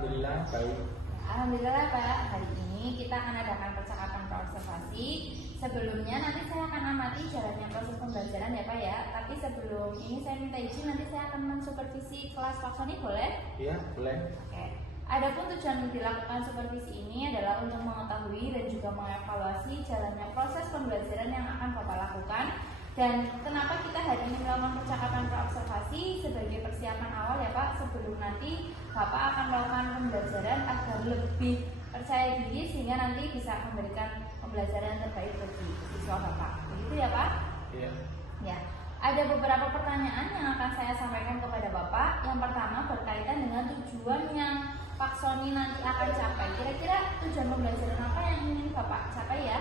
Alhamdulillah baik. Alhamdulillah Pak, hari ini kita akan adakan percakapan praobservasi. Sebelumnya nanti saya akan amati jalannya proses pembelajaran ya Pak ya. Tapi sebelum ini saya minta izin, nanti saya akan mensupervisi kelas Pak Sony, boleh? Iya, boleh. Oke. Adapun tujuan dilakukan supervisi ini adalah untuk mengetahui dan juga mengevaluasi jalannya proses pembelajaran yang akan Bapak lakukan. Dan kenapa kita hari ini melakukan percakapan praobservasi sebagai persiapan awal ya Pak, sebelum nanti Bapak akan melakukan pembelajaran agar lebih percaya diri sehingga nanti bisa memberikan pembelajaran yang terbaik bagi siswa Bapak. Begitu ya Pak? Iya. Ya. Ada beberapa pertanyaan yang akan saya sampaikan kepada Bapak. Yang pertama berkaitan dengan tujuan yang Pak Sony nanti akan capai. Kira-kira tujuan pembelajaran apa yang ingin Bapak capai ya?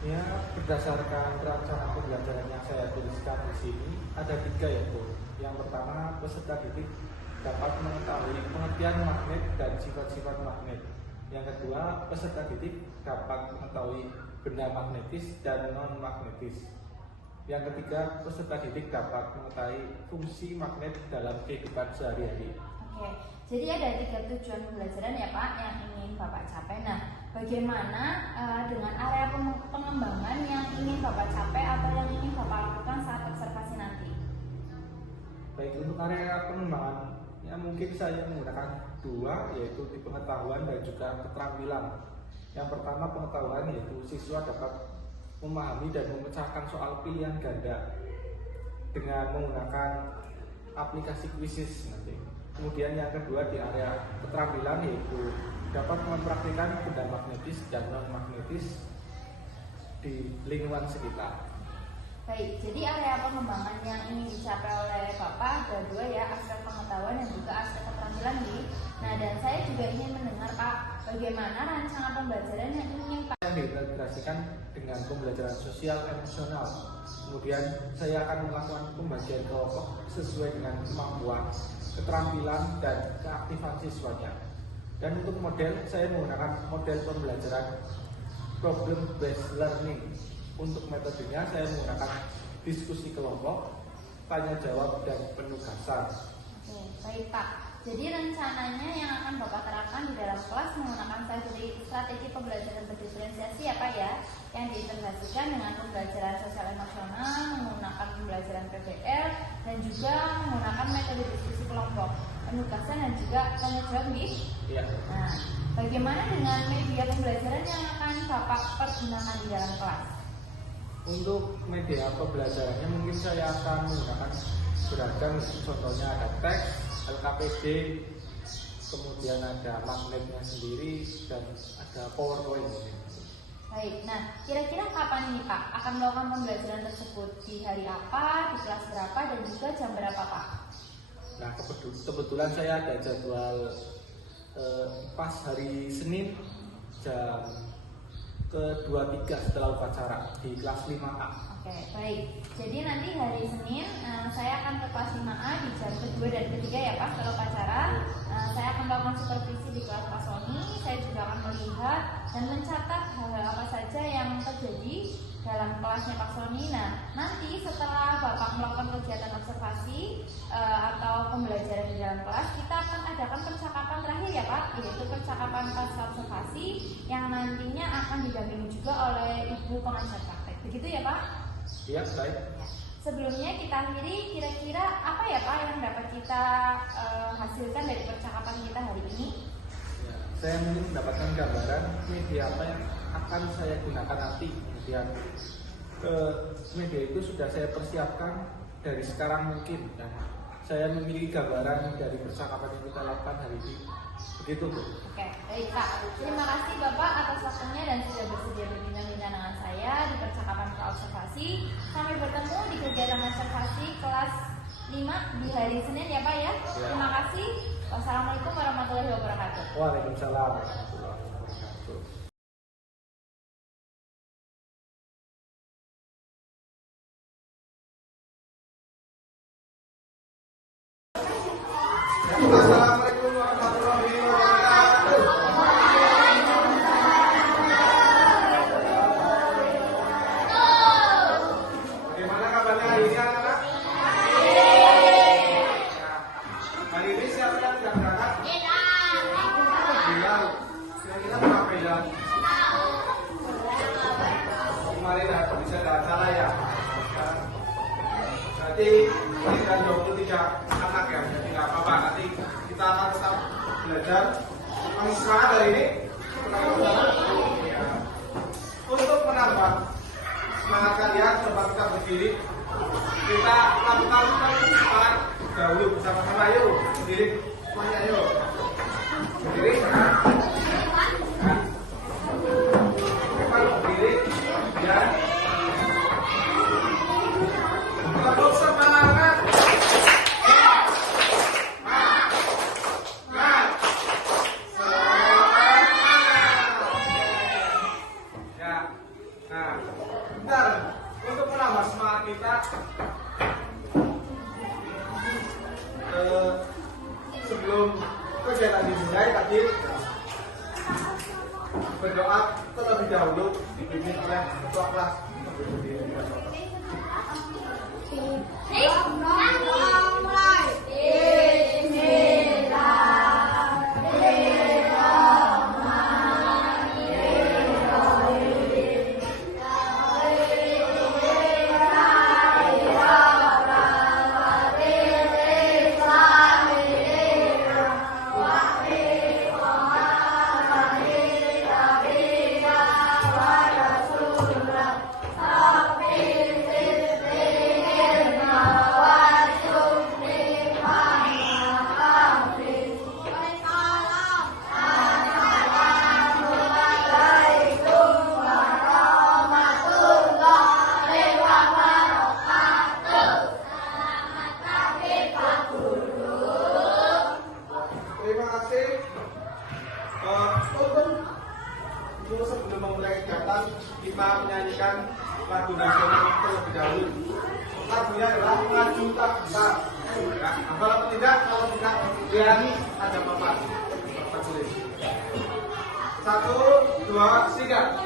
Ya, berdasarkan rencana pembelajaran yang saya tuliskan di sini ada 3 yaitu. Yang pertama, peserta didik dapat mengetahui pengertian magnet dan sifat-sifat magnet. Yang kedua, peserta didik dapat mengetahui benda magnetis dan non-magnetis. Yang ketiga, peserta didik dapat mengetahui fungsi magnet dalam kehidupan sehari-hari. Oke, jadi ada 3 tujuan pembelajaran ya Pak yang ingin Bapak capai. Nah, bagaimana dengan area pengembangan yang ingin Bapak capai atau yang ingin Bapak lakukan saat observasi nanti? Baik, untuk area pengembangan ya mungkin saya menggunakan 2, yaitu di pengetahuan dan juga keterampilan. Yang pertama, pengetahuan, yaitu siswa dapat memahami dan memecahkan soal pilihan ganda dengan menggunakan aplikasi quizzes nanti. Kemudian yang kedua di area keterampilan, yaitu dapat mempraktikkan benda magnetis dan non magnetis di lingkungan sekitar. Baik, jadi area pengembangan yang ingin dicapai oleh Bapak ada 2 ya, aspek pengetahuan dan juga aspek keterampilan nih. Nah, dan saya juga ingin mendengar Pak, bagaimana rancangan pembelajaran yang ingin Pak Diintegrasikan dengan pembelajaran sosial emosional. Kemudian saya akan melakukan pembagian kelompok sesuai dengan kemampuan, keterampilan dan keaktifan siswanya. Dan untuk model, saya menggunakan model pembelajaran problem based learning. Untuk metodenya saya menggunakan diskusi kelompok, tanya jawab dan penugasan. Oke, baik Pak. Jadi rencananya yang akan Bapak terapkan di dalam kelas menggunakan strategi pembelajaran berdiferensiasi ya Pak ya, yang diintegrasikan dengan pembelajaran sosial emosional, menggunakan pembelajaran PBL dan juga menggunakan metode diskusi kelompok, penugasan dan juga tanya jawab nih. Iya. Nah, bagaimana dengan media pembelajaran yang akan Bapak pergunakan di dalam kelas? Untuk media pembelajarannya mungkin saya akan menggunakan beragam, contohnya ada teks, LKPD, kemudian ada magnetnya sendiri dan ada PowerPoint. Baik, nah kira-kira kapan ini Pak akan melakukan pembelajaran tersebut? Di hari apa, di kelas berapa, dan juga jam berapa Pak? Nah, kebetulan saya ada jadwal pas hari Senin jam ke-23 setelah upacara di kelas 5A. Oke, baik. Jadi nanti hari Senin saya akan ke kelas 5A di jam kedua dan ketiga ya Pak setelah upacara. Saya akan melakukan supervisi di kelas Pak Sony. Saya juga akan melihat dan mencatat hal-hal apa saja yang terjadi dalam kelasnya Pak Sony. Nah, nanti setelah Bapak melakukan kegiatan observasi atau pembelajaran di dalam kelas, kita akan adakan percakapan terakhir ya Pak, yaitu percakapan pasca observasi yang nantinya akan didampingi juga oleh Ibu pengajar praktek. Begitu ya Pak? Iya, baik. Ya. Sebelumnya kita akhiri, kira-kira apa ya Pak yang dapat kita hasilkan dari percakapan kita hari ini? Ya, saya mungkin mendapatkan gambaran media apa yang akan saya gunakan nanti. Kemudian media itu sudah saya persiapkan dari sekarang mungkin. Dan saya memiliki gambaran dari percakapan yang kita lakukan hari ini. Begitu Bu. Oke, baik Pak. Terima kasih Bapak atas waktunya dan sudah bersedia berbincang-bincang dengan saya di percakapan praobservasi. Sampai bertemu di kegiatan observasi kelas 5 di hari Senin ya Pak ya. Terima kasih. Wassalamualaikum warahmatullahi wabarakatuh. Waalaikumsalam warahmatullahi wabarakatuh. Assalamualaikum warahmatullahi wabarakatuh. Bagaimana kabarnya hari ini anak-anak? Hari ini siapa yang sudah berangkat? nanti kita 23 anak ya, jadi nggak apa-apa. Nanti kita akan tetap belajar. Masih semangat hari ini? Ya. Untuk menambah semangat kalian, coba kita berdiri. Kita lakukan semangat dahulu bersama-sama. Ayo berdiri semuanya, ayo berdiri. Kalau berdiri ya. Tepuk semangat. Ya. Nah, bentar. Untuk menambah semangat kita, sebelum kegiatan dimulai tadi berdoa terlebih dahulu dipimpin oleh ketua kelas. Untuk sebelum memulai kegiatan kita menyanyikan lagu nasional terlebih dahulu. Lagunya adalah Maju Tak Besar. Ya, kalau tidak biar ada papan. Satu, dua, tiga.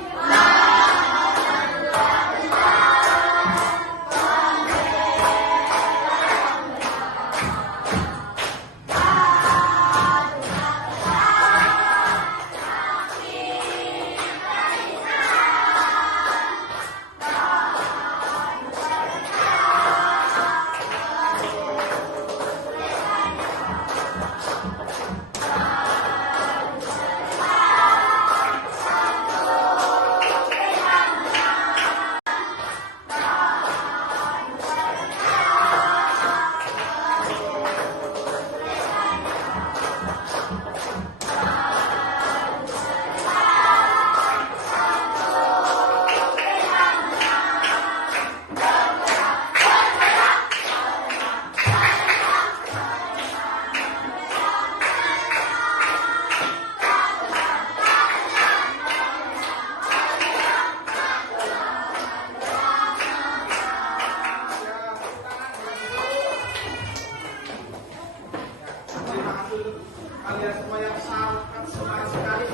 Kalian semua yang sangat semangat sekali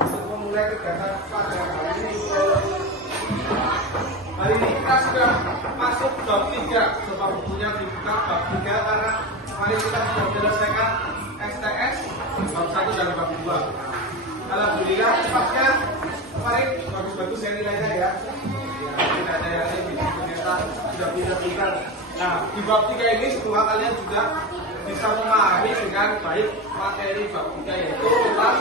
untuk memulai kegiatan pada hari ini. Hari ini kita sudah masuk bab 3. Coba bukunya dibuka bab 3 karena kemarin kita sudah menyelesaikan STS bab 1 dan bab 2. Alhamdulillah cepatnya kemarin bagus-bagus ya nilainya ya. Tidak ada yang ini ternyata sudah bisa. Nah di bab 3 ini semua kalian juga bisa memahami dengan baik materi bab 3 yaitu tentang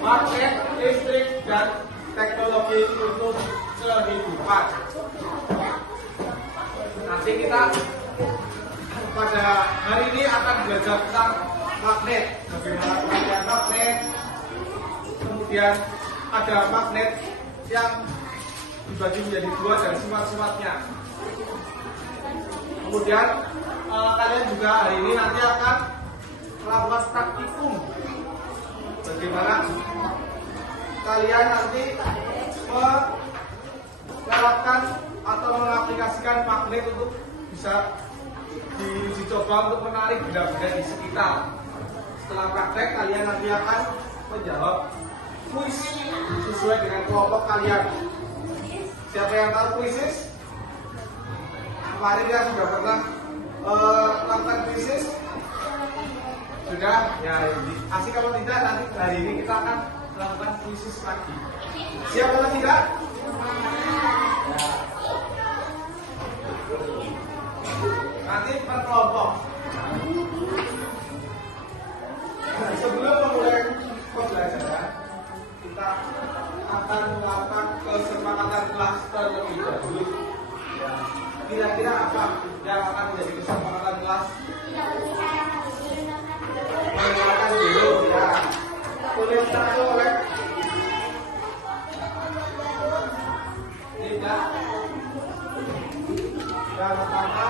magnet, listrik, dan teknologi untuk kehidupan. Nanti kita pada hari ini akan belajar tentang magnet, bagaimana pengertian magnet, kemudian ada magnet yang dibagi menjadi 2 dan sifat-sifatnya. Kemudian kalian juga hari ini nanti akan melakukan praktikum. Bagaimana kalian nanti menerapkan atau mengaplikasikan magnet untuk bisa dicoba untuk menarik benda-benda di sekitar. Setelah praktek kalian nanti akan menjawab kuis sesuai dengan kelompok kalian. Siapa yang tahu kuisis? Kemarin ya sudah pernah melakukan kuisis? Sudah? Ya, asik kalau tidak nanti hari ini kita akan melakukan kuisis lagi. Siap atau tidak? Ya. per kelompok. Nah, sebelum memulai pembelajaran, kita akan melakukan kesepakatan kelas terlebih dahulu. Ya. Kira-kira apa yang akan menjadi kesepakatan kelas? Mengenalkan dulu, ya. Boleh satu oleh tidak. Yang pertama,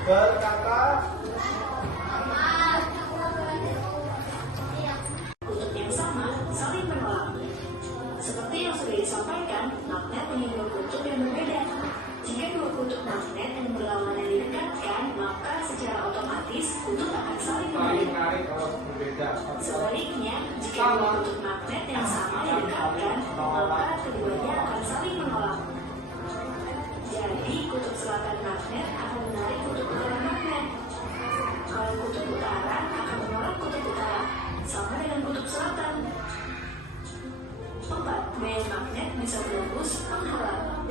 berkata kutub yang sama saling menolak. Seperti yang sudah disampaikan, magnet punya dua kutub yang berbeda. Jika dua kutub magnet yang berlawanan didekatkan, maka secara otomatis kutub akan saling menarik kalau berbeda. Sebaliknya, jika dua kutub magnet yang sama didekatkan, maka keduanya akan saling menolak. Jadi, kutub selatan magnet akan menarik kutub utara magnet. Kalau kutub utara akan menolak kutub utara, sama dengan kutub selatan. 4. Gaya magnet bisa berembus menghalang.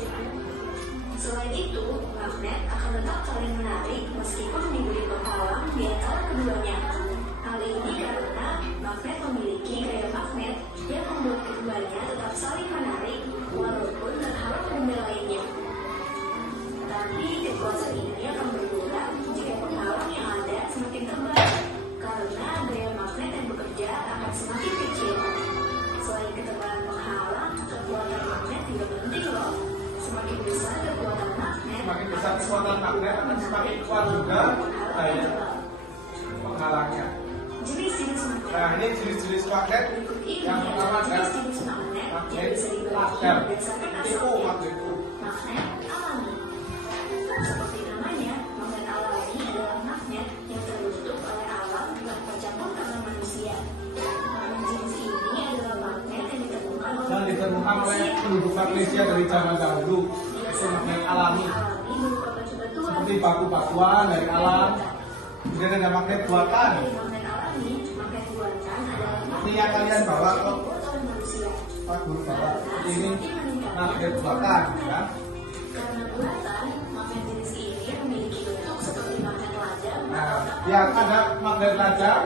Selain itu, magnet akan tetap saling menarik meskipun diberi penghalang di antara keduanya. Hal ini karena magnet memiliki gaya magnet yang membuat keduanya tetap saling menarik walaupun terhalang benda lainnya. Tapi kekuatan ini akan berkurang jika penghalang yang ada semakin tebal, karena gaya magnet yang bekerja akan semakin kecil. Selain ketebalan penghalang, kekuatan magnet juga penting loh. Semakin besar kekuatan magnet, akan semakin kuat juga daya penghalangnya. Jenis-jenis magnet. Nah, ini jenis-jenis magnet. Yang pertama adalah jenis-jenis magnet yang bisa dibagi logam. berdasarkan Itu asalnya. magnetku. Magnet alami. Seperti namanya, magnet alami adalah magnet yang terbentuk oleh alam dan tercampur tangan manusia. Jenis ini adalah magnet yang ditemukan Dan ditemukan oleh penduduk Malaysia dari zaman dahulu. Itu magnet alami. berupa batu-batuan. Seperti batu-batuan dari alam. Kemudian ada magnet buatan. Magnet alami, magnet buatan adalah Ini yang kalian bawa kok. magnet oleh manusia. Pak Guru bawa. Ini magnet buatan, ya. Karena buatan, magnet jenis ini memiliki bentuk seperti magnet lajang. Nah, yang ada magnet lajang,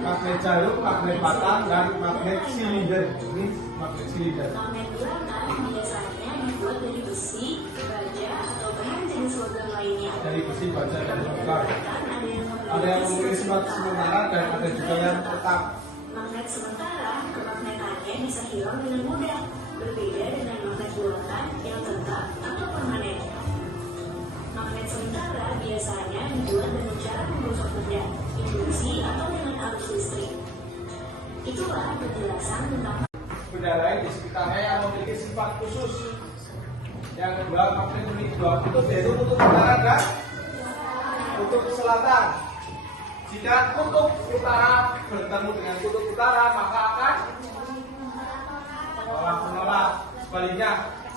magnet jarum, magnet batang, dan magnet silinder. Ini magnet silinder. Magnet buatan biasanya dibuat dari besi, baja, atau bahan jenis logam lainnya. Dari besi, baja, dan logam. Bahkan Ada yang memiliki sifat sementara dan ada juga yang tetap. magnet sementara, kemagnetannya bisa hilang dengan mudah, berbeda dengan magnet buatan yang tetap atau permanen. Magnet sementara biasanya dibuat dengan cara menggosok benda, induksi atau dengan arus listrik. Itulah penjelasan tentang Benda lain di sekitarnya yang memiliki sifat khusus. Yang kedua, magnet memiliki dua kutub, yaitu kutub utara dan kutub selatan. Jika kutub utara bertemu dengan kutub utara, maka akan menolak. Sebaliknya,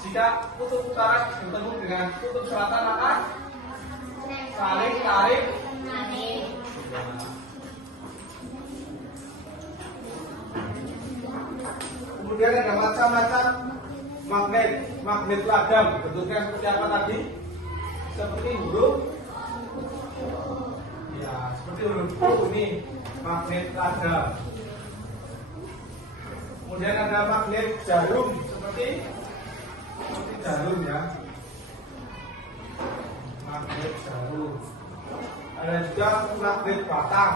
jika kutub utara bertemu dengan kutub selatan, maka saling tarik. Kemudian ada macam-macam magnet, magnet logam. Bentuknya seperti apa tadi? Seperti huruf. Ya, seperti huruf U ini magnet logam. Kemudian ada magnet jarum, seperti jarum ya. Magnet jarum. Ada juga magnet batang.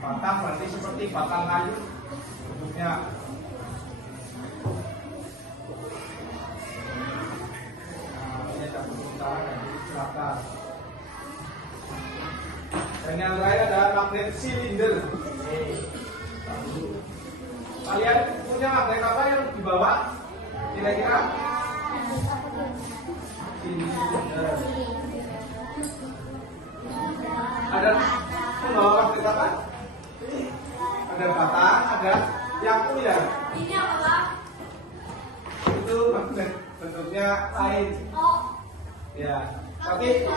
Batang berarti seperti batang kayu bentuknya. Ini ada utara dan selatan. Dan yang terakhir adalah magnet silinder. Kalian punya magnet apa yang dibawa? Kira-kira? Silinder. Ada pembawa magnet apa? Ada batang, ada yang punya. Ini apa? Itu magnet bentuknya lain. Ya, tapi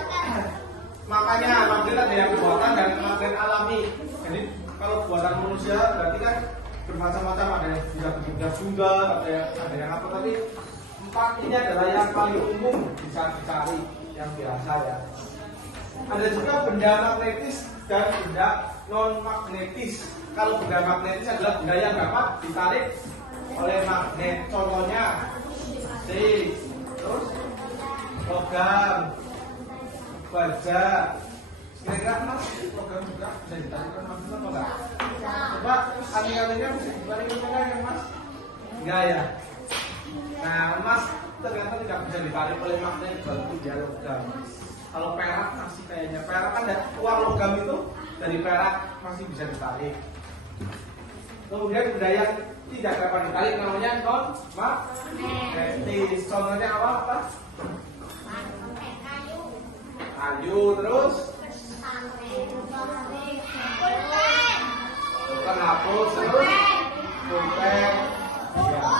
makanya magnet ada yang buatan dan magnet alami. Jadi kalau buatan manusia berarti kan bermacam-macam, ada yang bisa bunga-bunga, ada yang apa, tapi 4 ini adalah yang paling umum bisa dicari, yang biasa ya. Ada juga benda magnetis dan benda non magnetis. Kalau benda magnetis adalah benda yang dapat ditarik oleh magnet, contohnya terus logam, baja. Kira-kira mas, logam juga bisa ditarikkan magnet atau enggak? Coba aneh-anehnya bisa ditarik kan ya mas? Enggak ya. Nah, emas ternyata tidak bisa ditarik oleh magnet walaupun dia logam. Kalau perak masih kayaknya, perak kan uang logam itu dari perak masih bisa ditarik. Kemudian benda yang tidak dapat ditarik namanya non magnetis. Contohnya apa? Kayu, terus penghapus, terus pulpen, ya,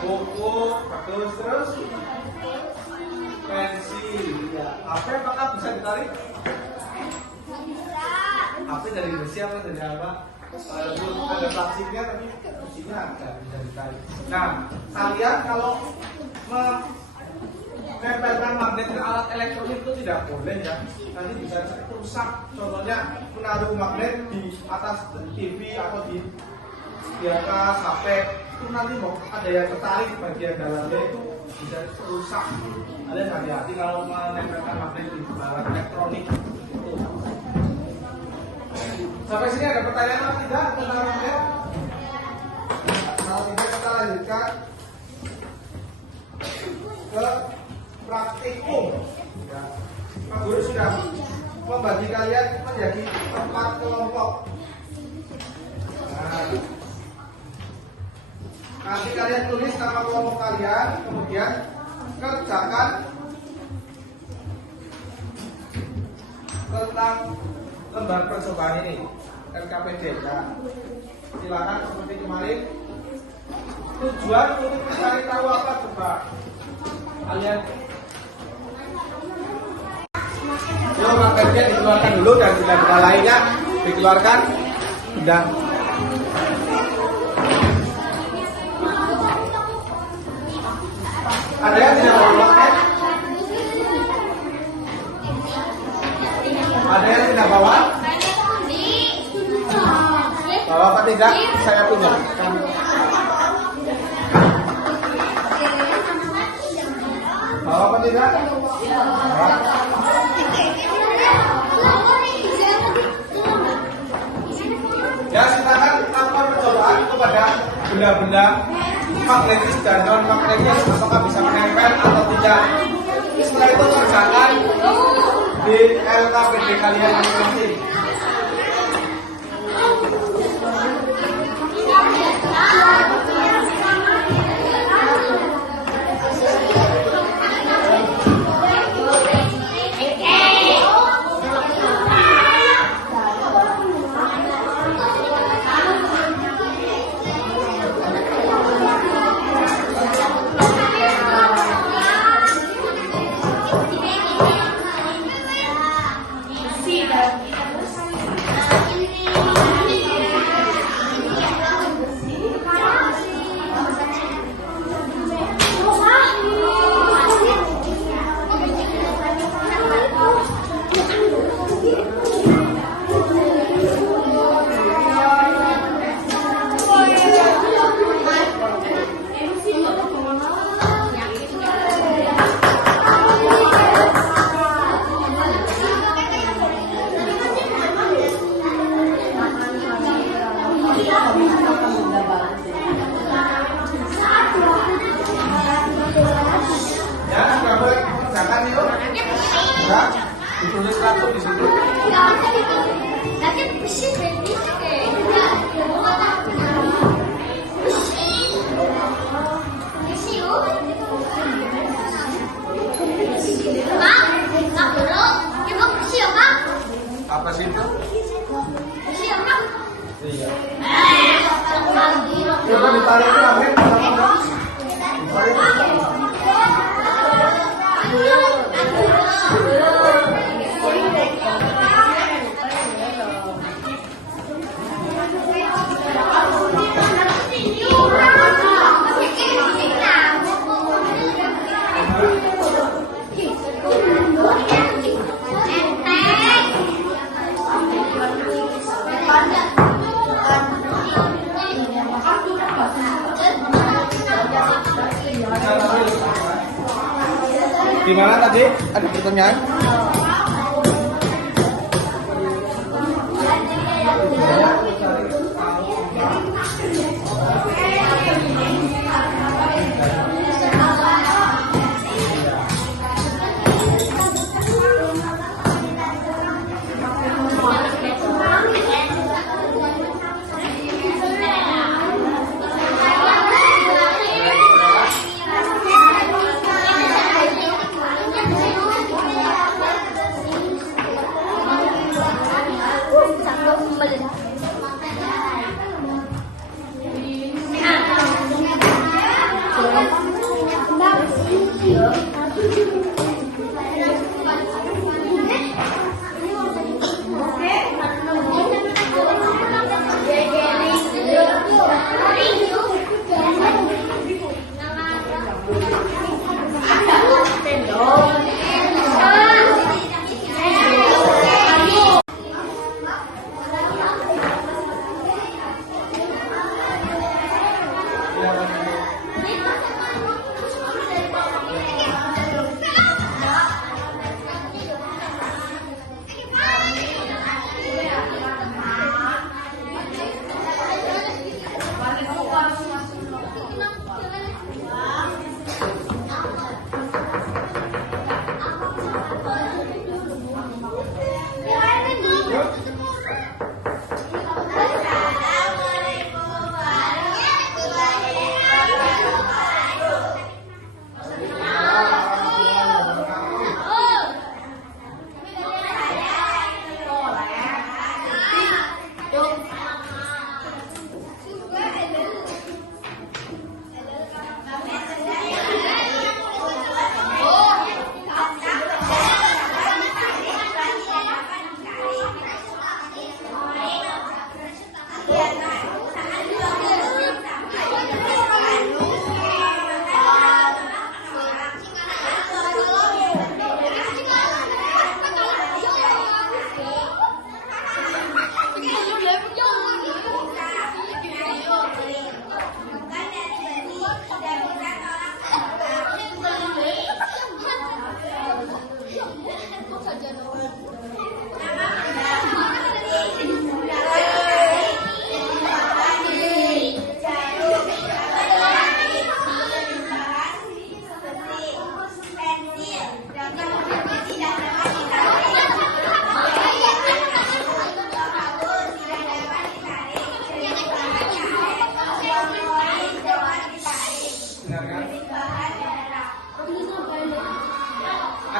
buku, bagus, terus pensil, ya. HP apakah bisa ditarik? HP dari besi apa dari apa? Ada plastiknya tapi besinya nggak bisa ditarik. Nah, kalian kalau menempelkan magnet ke alat elektronik itu tidak boleh ya, nanti bisa rusak. Contohnya menaruh magnet di atas TV atau di atas HP itu nanti mau ada yang tertarik bagian dalamnya itu bisa rusak. Kalian hati-hati kalau menempelkan magnet di alat elektronik itu. Sampai sini ada pertanyaan apa tidak tentang magnet? Kalau tidak kita lanjutkan ke praktikum. Ya. Pak Guru sudah membagi kalian menjadi 4 kelompok. Nah, nanti kalian tulis nama kelompok kalian, kemudian kerjakan tentang lembar percobaan ini, LKPD. Nah, silakan seperti kemarin. Tujuan untuk mencari tahu apa coba? Kalian yuk magnetnya dikeluarkan dulu dan benda lainnya dikeluarkan. Sudah. Ada yang tidak bawa magnet? Ada yang tidak bawa? Bawa apa tidak? Saya punya. Bawa apa tidak? Ya, silakan lakukan percobaan kepada benda-benda magnetis dan non magnetis, apakah bisa menempel atau tidak. Setelah itu kerjakan di LKPD kalian masing-masing. Ditulis langsung di situ. Apa sih itu? Iya. Coba ditarik itu Amin. Ditarik. Gimana tadi? Ada pertanyaan?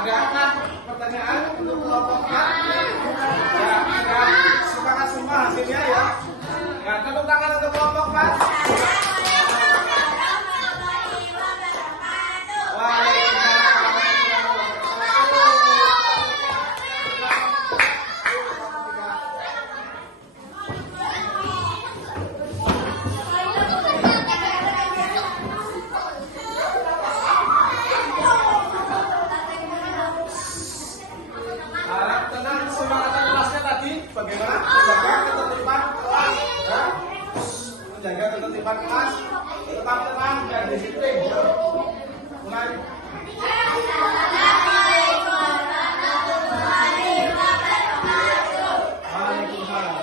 Ada pertanyaan untuk kelompok A? Ya, ada sepakat semua hasilnya ya. Nah, tepuk tangan untuk kelompok A. Bagaimana menjaga ketertiban kelas, ya? Menjaga ketertiban kelas, tetap tenang dan disiplin. Mulai. Waalaikumsalam.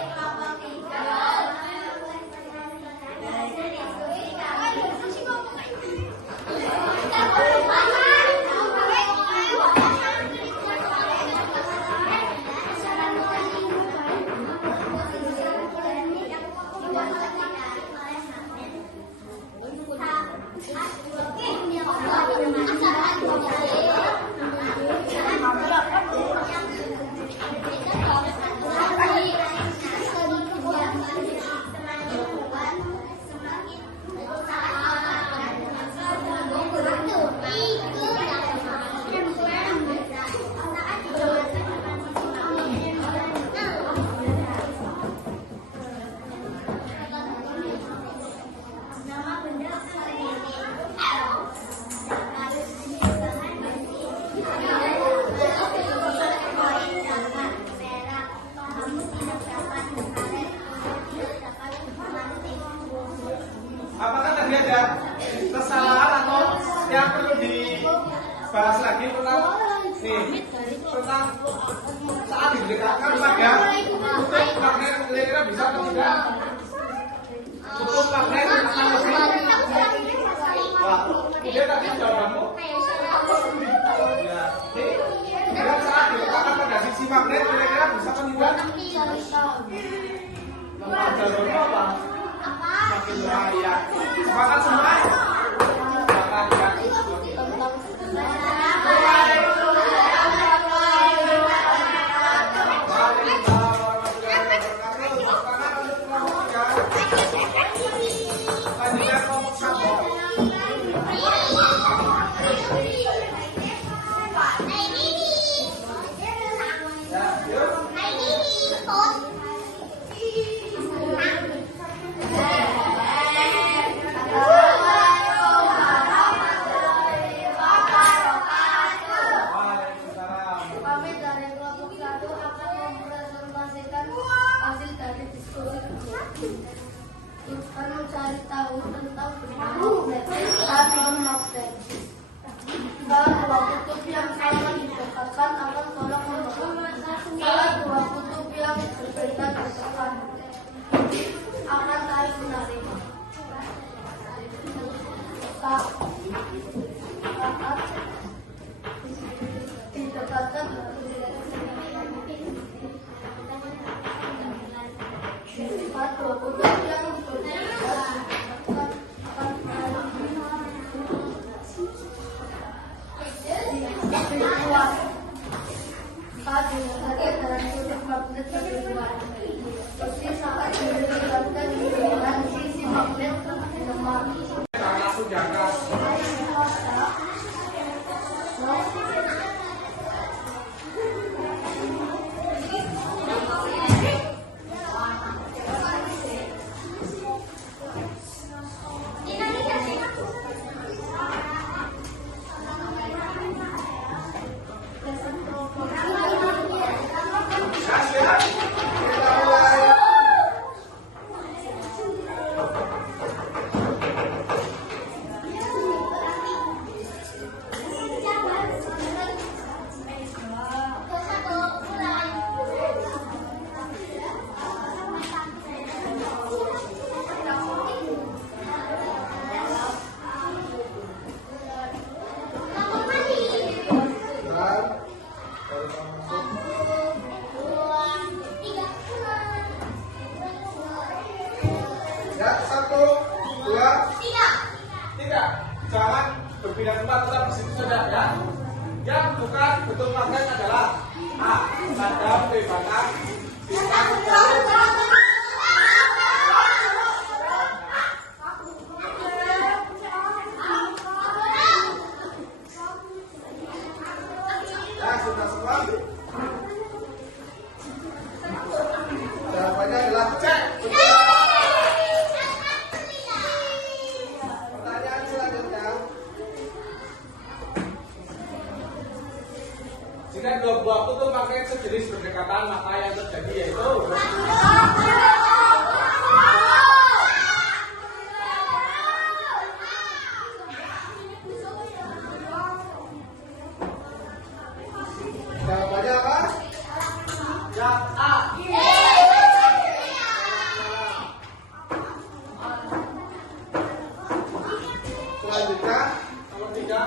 Lembaga baru apa? Makin layak. Semangat semua. Semangat ya. Kami dari kelompok 1 akan mempresentasikan hasil dari diskusi akan mencari tahu tentang magnet dan non-magnet. Salah dua kutub yang sama didekatkan akan tolak membalik. Salah dua kutub yang berbeda didekatkan akan tarik menarik. Saat didekatkan saat dua kutub yang berbeda didekatkan akan tarik berkuat. Saat didekatkan dengan kutub magnet berkuat. Seperti saat didekatkan dengan sisi magnet lemah. Langsung jaga. Ya, 1, 2, 3. Jangan berpindah tempat, tetap di situ saja ya. Yang bukan bentuk magnet adalah A. Padam, B. Batang, C. Ya, sudah semua. Jawabannya adalah C. Pertanyaan selanjutnya. Jika dua buah kutub magnet sejenis berdekatan, maka yang terjadi yaitu jawabannya apa? Ya, A. Selanjutnya, nomor 3.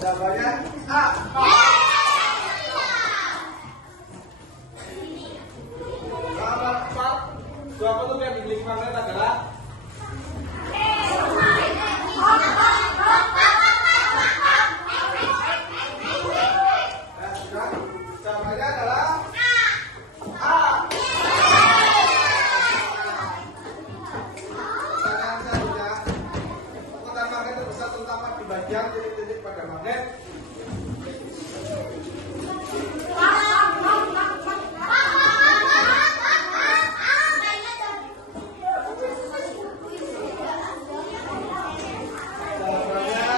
Jawabannya A. Nomor 4. Dua kutub yang dimiliki magnet adalah jawabannya adalah A. Pertanyaan selanjutnya. Ukuran magnet terbesar terutama di bagian titik-titik pada magnet.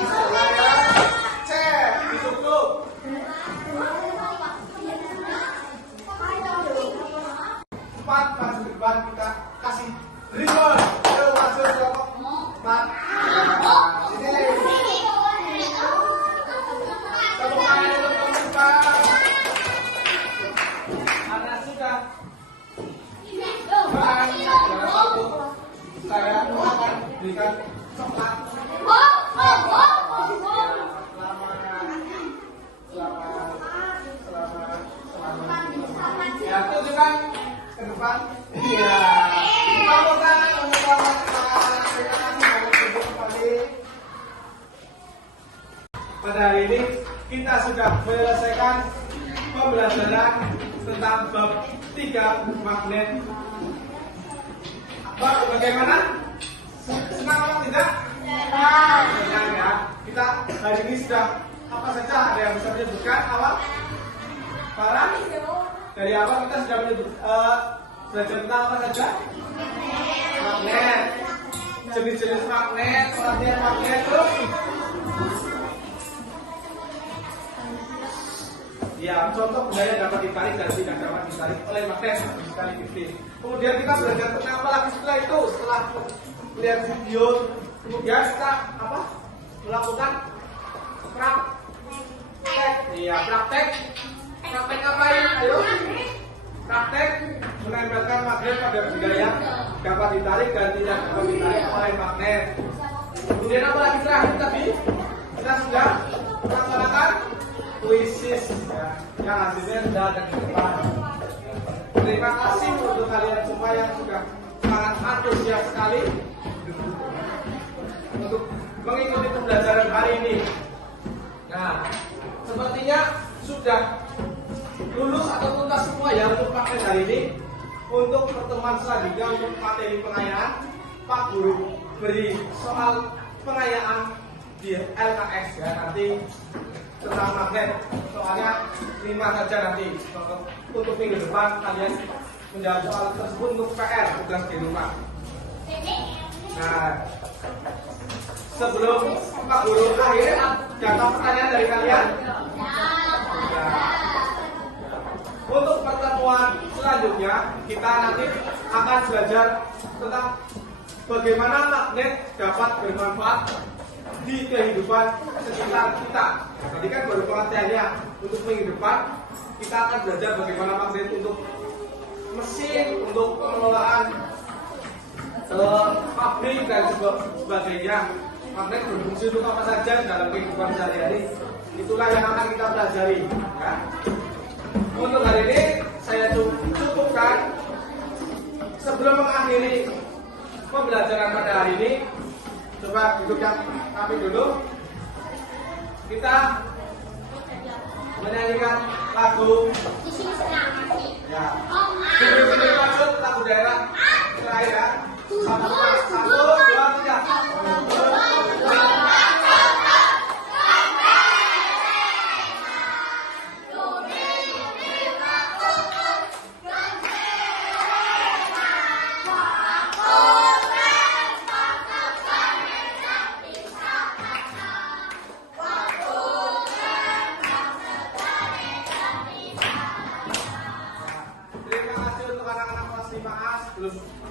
Jawabannya adalah C. Ditutup. 4 maju ke depan, kita kasih ribbon. Ayo masuk kelompok 4. Sini. Tepuk tangan untuk kelompok 4. Karena sudah berikan coklat. Selamat. Ya, tunjukkan ke depan. Iya. Pada hari ini kita sudah menyelesaikan pembelajaran tentang bab 3 magnet. Bagaimana? Senang atau tidak? Senang ya. Kita hari ini sudah apa saja, ada yang bisa menyebutkan awal? Farah? Dari awal kita sudah belajar tentang apa saja? Magnet. Jenis-jenis magnet, pengertian magnet, terus ya, contoh benda yang dapat ditarik dan tidak dapat ditarik oleh magnet sekali titik. Kemudian kita belajar tentang apa lagi setelah itu? Setelah melihat video, kemudian kita apa? Melakukan praktek. Iya, praktek. Praktek ngapain? Ayo. Praktek menempelkan magnet pada benda yang dapat ditarik dan tidak dapat ditarik oleh magnet. Kemudian apa lagi terakhir tadi? Kita sudah melaksanakan kuisis ya, yang hasilnya sudah ada di depan. Terima kasih untuk kalian semua yang sudah sangat antusias sekali untuk mengikuti pembelajaran hari ini. Nah, sepertinya sudah lulus atau tuntas semua ya untuk praktek hari ini. Untuk pertemuan selanjutnya untuk materi pengayaan, Pak Guru beri soal pengayaan di LKS ya, nanti tentang magnet, soalnya 5 saja nanti. Untuk minggu depan kalian menjawab soal tersebut untuk PR, tugas di rumah. Nah, sebelum Pak Guru akhir, ada pertanyaan dari kalian? Nah, untuk pertemuan selanjutnya kita nanti akan belajar tentang bagaimana magnet dapat bermanfaat di kehidupan sekitar kita. Tadi kan baru pengertiannya. Untuk minggu depan kita akan belajar bagaimana magnet untuk mesin, untuk pengelolaan pabrik dan sebagainya. Magnet berfungsi untuk apa saja dalam kehidupan sehari-hari. Itulah yang akan kita pelajari. Ya. Untuk hari ini saya cukupkan. Sebelum mengakhiri pembelajaran pada hari ini, coba duduk yang rapi dulu. Kita menyanyikan lagu ya. Sebelum masuk lagu daerah terakhir ya. Sama-sama 1, 2, 3.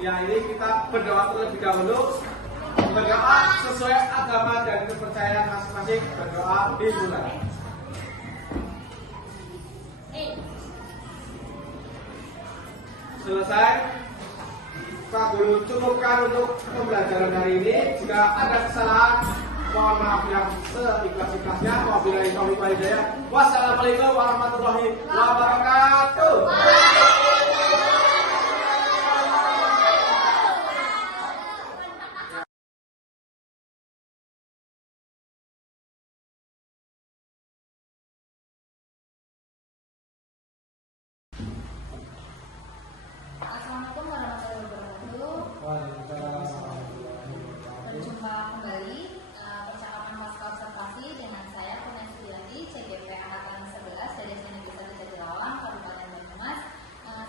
Ya, ini kita berdoa terlebih dahulu. Berdoa sesuai agama dan kepercayaan masing-masing. Berdoa dimulai. Selesai. Pak Guru cukupkan untuk pembelajaran hari ini. Jika ada kesalahan, mohon maaf yang seikhlas-ikhlasnya. Wabillahi taufiq wal hidayah. Wassalamualaikum warahmatullahi wabarakatuh. Assalamualaikum warahmatullahi wabarakatuh. Berjumpa kembali percakapan pasca observasi dengan saya Purnesti CGP angkatan 11 dari Negeri 1 Jatirawang, Kabupaten Banyumas.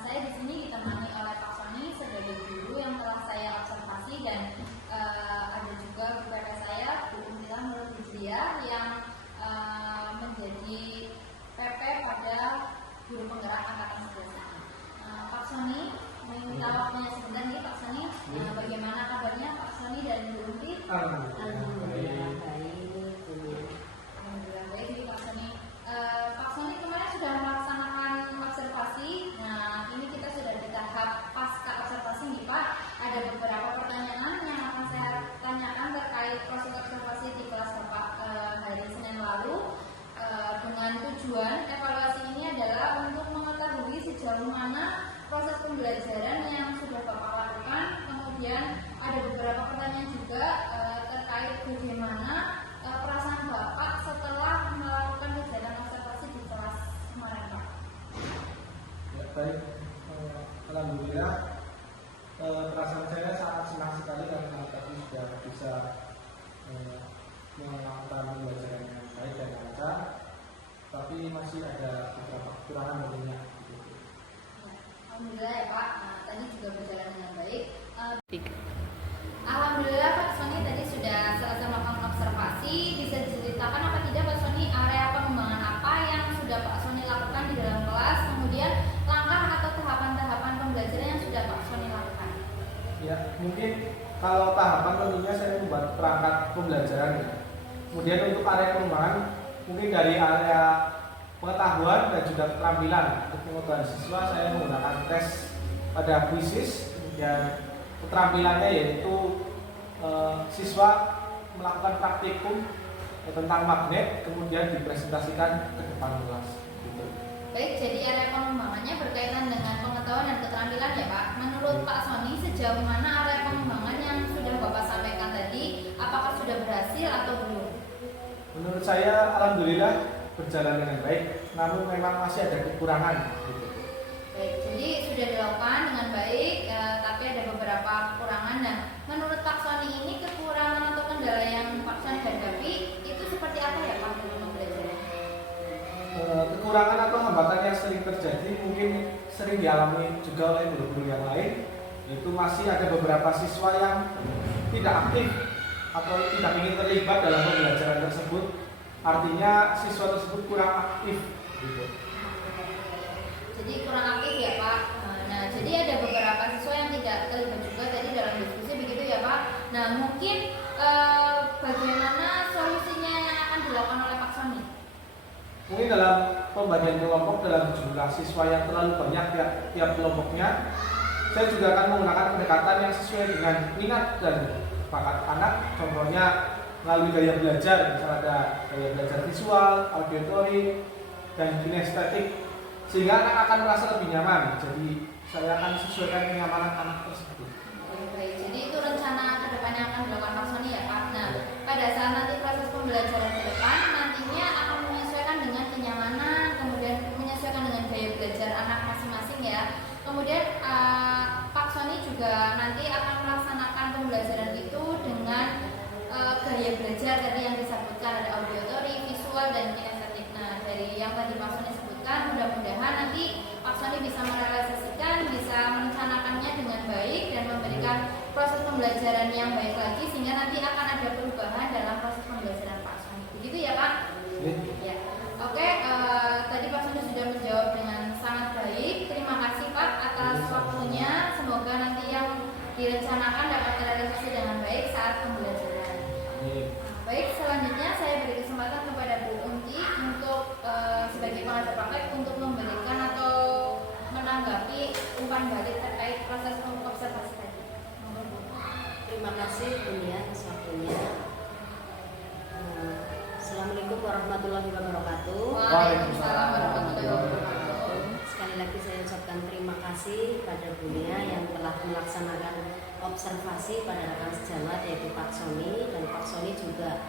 Saya di sini ditemani oleh Pak Sony sebagai guru yang telah saya observasi dan ada juga Bu PP saya Bu Untila Nurul Hijriah yang menjadi PP pada guru penggerak angkatan 11 ini. Pak Sony, minta waktunya sebentar nih Pak Sony. Bagaimana kabarnya Pak Sony dan Bu Unti? Alhamdulillah baik. Alhamdulillah baik nih Pak Sony. Pak Sony kemarin sudah melaksanakan observasi. Nah, ini kita sudah di tahap pasca observasi nih Pak. Ada beberapa pertanyaan yang akan saya tanya bisa melakukan pembelajaran dengan baik dan lancar, tapi masih ada beberapa kekurangan tentunya. Alhamdulillah ya Pak, tadi juga berjalan dengan baik. Alhamdulillah Pak Sony tadi sudah selesai melakukan observasi. Bisa diceritakan apa tidak Pak Sony area pengembangan apa yang sudah Pak Sony lakukan di dalam kelas, kemudian langkah atau tahapan-tahapan pembelajaran yang sudah Pak Sony lakukan? Ya, mungkin kalau tahapan tentunya saya membuat perangkat pembelajaran ya. Kemudian untuk area pengembangan mungkin dari area pengetahuan dan juga keterampilan. Untuk pengetahuan siswa saya menggunakan tes pada kuisis, kemudian keterampilannya yaitu siswa melakukan praktikum tentang magnet kemudian dipresentasikan ke depan kelas gitu. Baik, jadi area pengembangannya berkaitan dengan pengetahuan dan keterampilan ya Pak. Menurut Pak Sony sejauh mana area pengembangan yang sudah Bapak sampaikan tadi, apakah sudah berhasil atau belum? Menurut saya alhamdulillah berjalan dengan baik, namun memang masih ada kekurangan gitu. Baik, jadi sudah dilakukan dengan baik, tapi ada beberapa kekurangan. Nah, menurut Pak Sony ini kekurangan atau kendala yang Pak Sony hadapi itu seperti apa ya Pak dalam pembelajaran? Kekurangan atau hambatan yang sering terjadi mungkin sering dialami juga oleh guru-guru yang lain, yaitu masih ada beberapa siswa yang tidak aktif atau tidak ingin terlibat dalam pembelajaran tersebut. Artinya siswa tersebut kurang aktif gitu. Jadi kurang aktif ya Pak. Nah, jadi ada beberapa siswa yang tidak terlibat juga tadi dalam diskusi begitu ya Pak. Nah, mungkin bagaimana solusinya yang akan dilakukan oleh Pak Sony? Mungkin dalam pembagian kelompok dalam jumlah siswa yang terlalu banyak tiap kelompoknya, saya juga akan menggunakan pendekatan yang sesuai dengan minat dan bakat anak. Contohnya melalui gaya belajar, misalnya ada gaya belajar visual, auditory, dan kinestetik, sehingga anak akan merasa lebih nyaman. Jadi saya akan sesuaikan kenyamanan anak tersebut. Baik, jadi itu rencana kedepannya akan dilakukan Pak Sony ya Pak. Nah, pada saat nanti proses pembelajaran ke depan, nantinya akan menyesuaikan dengan kenyamanan, kemudian menyesuaikan dengan gaya belajar anak masing-masing ya. Kemudian Pak Sony juga nanti akan melaksanakan pembelajaran itu dengan gaya belajar tadi yang disebutkan, ada auditory, visual, dan kinestetik. Nah, dari yang tadi Pak Sony sebutkan, mudah-mudahan nanti Pak Sony bisa merealisasikan, bisa merencanakannya dengan baik dan memberikan proses pembelajaran yang baik lagi, sehingga nanti akan ada perubahan dalam proses pembelajaran Pak Sony. Begitu ya Pak? Ya. Oke, tadi Pak Sony sudah menjawab dengan sangat baik. Terima kasih Pak atas waktunya. Semoga nanti yang direncanakan dapat terrealisasi dengan baik saat pembelajaran. Baik, selanjutnya saya beri kesempatan kepada Bu Unti untuk sebagai pengajar praktek untuk memberikan atau menanggapi umpan balik terkait proses observasi tadi. Terima kasih Bunia atas waktunya. Assalamualaikum warahmatullahi wabarakatuh. Waalaikumsalam warahmatullahi wabarakatuh. Sekali lagi saya ucapkan terima kasih pada Bunia yang telah melaksanakan observasi pada rekan sejawat yaitu Pak Sony, dan Pak Sony juga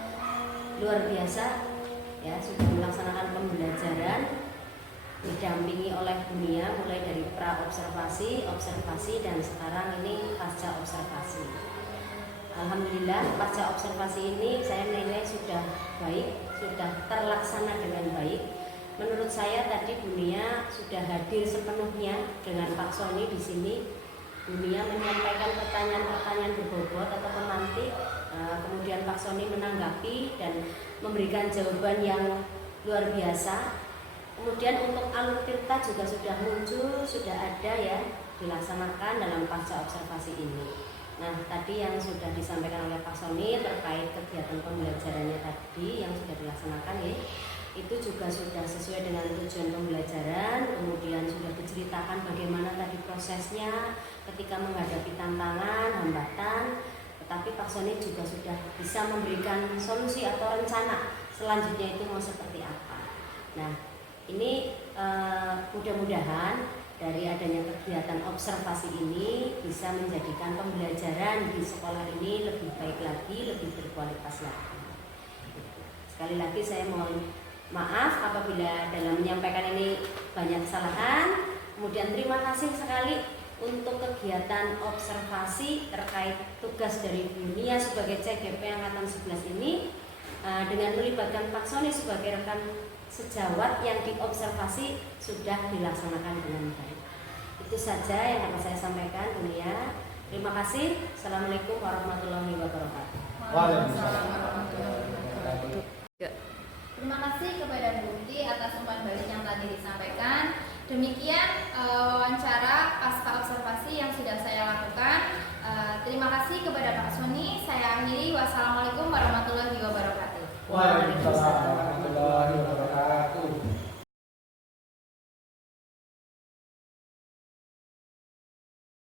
luar biasa ya, sudah melaksanakan pembelajaran didampingi oleh Bunia mulai dari pra observasi, observasi, dan sekarang ini pasca observasi. Alhamdulillah pasca observasi ini saya menilai sudah baik, sudah terlaksana dengan baik. Menurut saya tadi Bunia sudah hadir sepenuhnya dengan Pak Sony di sini. Bunia menyampaikan pertanyaan-pertanyaan berbobot atau pemantik, kemudian Pak Sony menanggapi dan memberikan jawaban yang luar biasa. Kemudian untuk alur tirta juga sudah muncul, sudah ada ya, dilaksanakan dalam pasca observasi ini. Nah, tadi yang sudah disampaikan oleh Pak Sony terkait kegiatan pembelajarannya tadi yang sudah dilaksanakan ya, itu juga sudah sesuai dengan tujuan pembelajaran. Kemudian sudah diceritakan bagaimana tadi prosesnya ketika menghadapi tantangan, hambatan. Tetapi Pak Sony juga sudah bisa memberikan solusi atau rencana selanjutnya itu mau seperti apa. Nah, ini mudah-mudahan dari adanya kegiatan observasi ini bisa menjadikan pembelajaran di sekolah ini lebih baik lagi, lebih berkualitas lagi. Sekali lagi saya mohon maaf apabila dalam menyampaikan ini banyak kesalahan. Kemudian terima kasih sekali untuk kegiatan observasi terkait tugas dari Bunia sebagai CGP Angkatan 11 ini dengan melibatkan Pak Sony sebagai rekan sejawat yang diobservasi sudah dilaksanakan dengan baik. Itu saja yang dapat saya sampaikan, Bunia. Terima kasih. Assalamualaikum warahmatullahi wabarakatuh. Waalaikumsalam warahmatullahi wabarakatuh. Terima kasih kepada Bu Uti atas umpan balik yang tadi disampaikan. Demikian wawancara pasca observasi yang sudah saya lakukan. Terima kasih kepada Pak Sony. Saya akhiri. Wassalamualaikum warahmatullahi wabarakatuh. Waalaikumsalam warahmatullahi wabarakatuh.